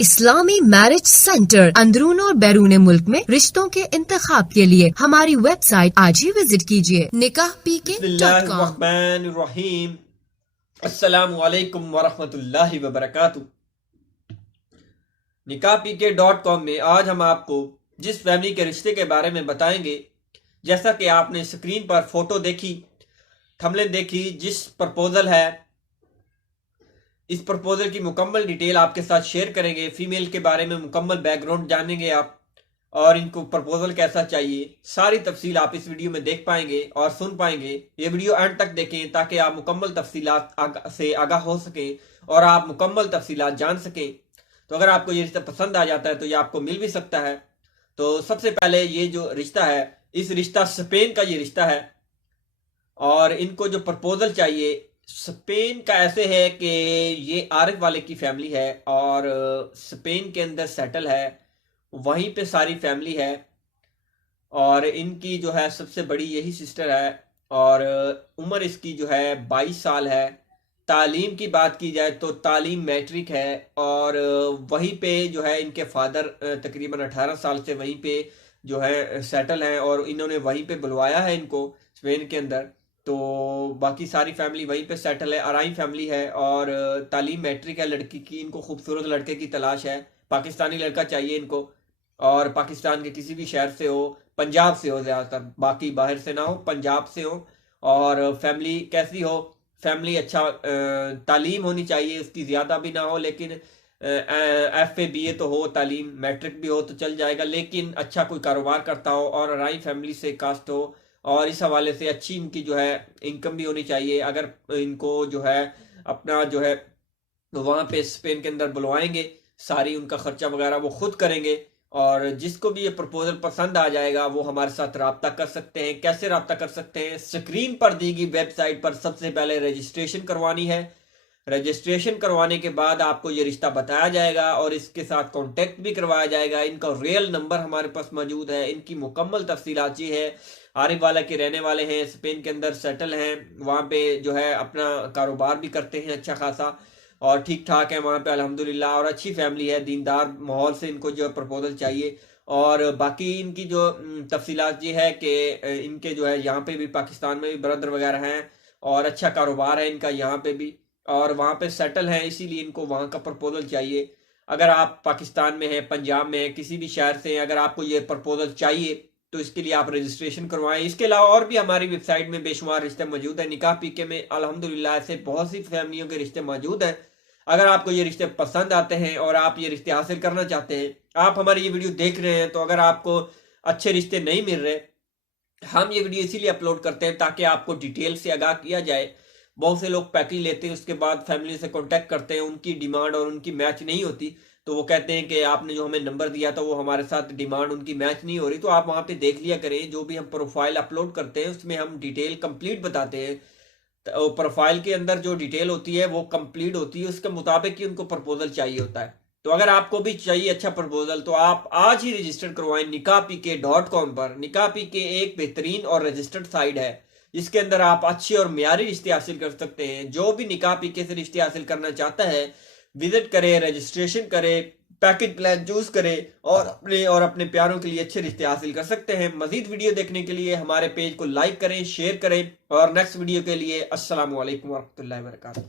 इस्लामी marriage centre अंदरून और बैरून मुल्क में रिश्तों के इंतखाब के लिए हमारी वेबसाइट आज ही विजिट कीजिए nikahpk.com। बिस्मिल्लाहिर्रहमानिर्रहीम। अस्सलामु अलैकुम वरहमतुल्लाहि वबरकातुहू। nikahpk.com में आज हम आपको जिस फैमिली के रिश्ते के बारे में बताएंगे, जैसा कि आपने स्क्रीन पर फोटो देखी, थंबनेल देखी, जिस प्रपोजल है, इस प्रपोजल की मुकम्मल डिटेल आपके साथ शेयर करेंगे। फीमेल के बारे में मुकम्मल बैकग्राउंड जानेंगे आप, और इनको प्रपोजल कैसा चाहिए, सारी तफसील आप इस वीडियो में देख पाएंगे और सुन पाएंगे। ये वीडियो एंड तक देखें ताकि आप मुकम्मल तफसीलात से आगाह हो सकें और आप मुकम्मल तफसीलात जान सकें। तो अगर आपको ये रिश्ता पसंद आ जाता है तो ये आपको मिल भी सकता है। तो सबसे पहले ये जो रिश्ता है, इस रिश्ता स्पेन का ये रिश्ता है, और इनको जो प्रपोजल चाहिए स्पेन का ऐसे है कि ये आरिफ वाले की फैमिली है और स्पेन के अंदर सेटल है, वहीं पे सारी फैमिली है, और इनकी जो है सबसे बड़ी यही सिस्टर है, और उम्र इसकी जो है 22 साल है। तालीम की बात की जाए तो तालीम मैट्रिक है, और वहीं पे जो है इनके फादर तकरीबन 18 साल से वहीं पे जो है सेटल हैं, और इन्होंने वहीं पे बुलवाया है इनको स्पेन के अंदर। तो बाकी सारी फैमिली वहीं पे सेटल है, अराई फैमिली है, और तालीम मैट्रिक है लड़की की। इनको खूबसूरत लड़के की तलाश है, पाकिस्तानी लड़का चाहिए इनको, और पाकिस्तान के किसी भी शहर से हो, पंजाब से हो ज़्यादातर, बाकी बाहर से ना हो, पंजाब से हो। और फैमिली कैसी हो, फैमिली अच्छा तालीम होनी चाहिए, उसकी ज़्यादा भी ना हो, लेकिन FA BA तो हो, तालीम मैट्रिक भी हो तो चल जाएगा, लेकिन अच्छा कोई कारोबार करता हो और अराई फैमिली से कास्ट हो, और इस हवाले से अच्छी इनकी जो है इनकम भी होनी चाहिए। अगर इनको जो है अपना जो है वहाँ पे स्पेन के अंदर बुलवाएंगे, सारी उनका खर्चा वगैरह वो खुद करेंगे। और जिसको भी ये प्रपोजल पसंद आ जाएगा वो हमारे साथ रब्ता कर सकते हैं। कैसे रब्ता कर सकते हैं? स्क्रीन पर दी गई वेबसाइट पर सबसे पहले रजिस्ट्रेशन करवानी है। रजिस्ट्रेशन करवाने के बाद आपको ये रिश्ता बताया जाएगा और इसके साथ कांटेक्ट भी करवाया जाएगा। इनका रियल नंबर हमारे पास मौजूद है, इनकी मुकम्मल तफसीलात ये है। आरिफ वाला के रहने वाले हैं, स्पेन के अंदर सेटल हैं, वहाँ पे जो है अपना कारोबार भी करते हैं अच्छा खासा, और ठीक ठाक है वहाँ पे अल्हम्दुलिल्लाह, और अच्छी फैमिली है, दीनदार माहौल से इनको जो प्रपोजल चाहिए। और बाकी इनकी जो तफसीलात ये है कि इनके जो है यहाँ पे भी पाकिस्तान में भी ब्रदर वगैरह हैं, और अच्छा कारोबार है इनका यहाँ पे भी, और वहाँ पे सेटल हैं, इसीलिए इनको वहाँ का प्रपोजल चाहिए। अगर आप पाकिस्तान में हैं, पंजाब में हैं, किसी भी शहर से हैं, अगर आपको ये प्रपोजल चाहिए तो इसके लिए आप रजिस्ट्रेशन करवाएं। इसके अलावा और भी हमारी वेबसाइट में बेशुमार रिश्ते मौजूद हैं। निकाह पीके में अल्हम्दुलिल्लाह ऐसे बहुत सी फैमिलियों के रिश्ते मौजूद हैं। अगर आपको ये रिश्ते पसंद आते हैं और आप ये रिश्ते हासिल करना चाहते हैं, आप हमारी ये वीडियो देख रहे हैं, तो अगर आपको अच्छे रिश्ते नहीं मिल रहे, हम ये वीडियो इसीलिए अपलोड करते हैं ताकि आपको डिटेल से आगाह किया जाए। बहुत से लोग पैकेज लेते हैं, उसके बाद फैमिली से कांटेक्ट करते हैं, उनकी डिमांड और उनकी मैच नहीं होती, तो वो कहते हैं कि आपने जो हमें नंबर दिया था वो हमारे साथ डिमांड उनकी मैच नहीं हो रही। तो आप वहाँ पे देख लिया करें, जो भी हम प्रोफाइल अपलोड करते हैं उसमें हम डिटेल कंप्लीट बताते हैं। तो प्रोफाइल के अंदर जो डिटेल होती है वो कंप्लीट होती है, उसके मुताबिक ही उनको प्रपोजल चाहिए होता है। तो अगर आपको भी चाहिए अच्छा प्रपोजल तो आप आज ही रजिस्टर करवाएं nikahpk.com पर। निकाह पीके एक बेहतरीन और रजिस्टर्ड साइट है, इसके अंदर आप अच्छे और मियारी रिश्ते हासिल कर सकते हैं। जो भी निकाह पीके से रिश्ते हासिल करना चाहता है, विजिट करे, रजिस्ट्रेशन करे, पैकेज प्लान चूज करे, और अपने प्यारों के लिए अच्छे रिश्ते हासिल कर सकते हैं। मजीद वीडियो देखने के लिए हमारे पेज को लाइक करें, शेयर करें, और नेक्स्ट वीडियो के लिए अस्सलामु अलैकुम वरहमतुल्लाहि वबरकातुहू।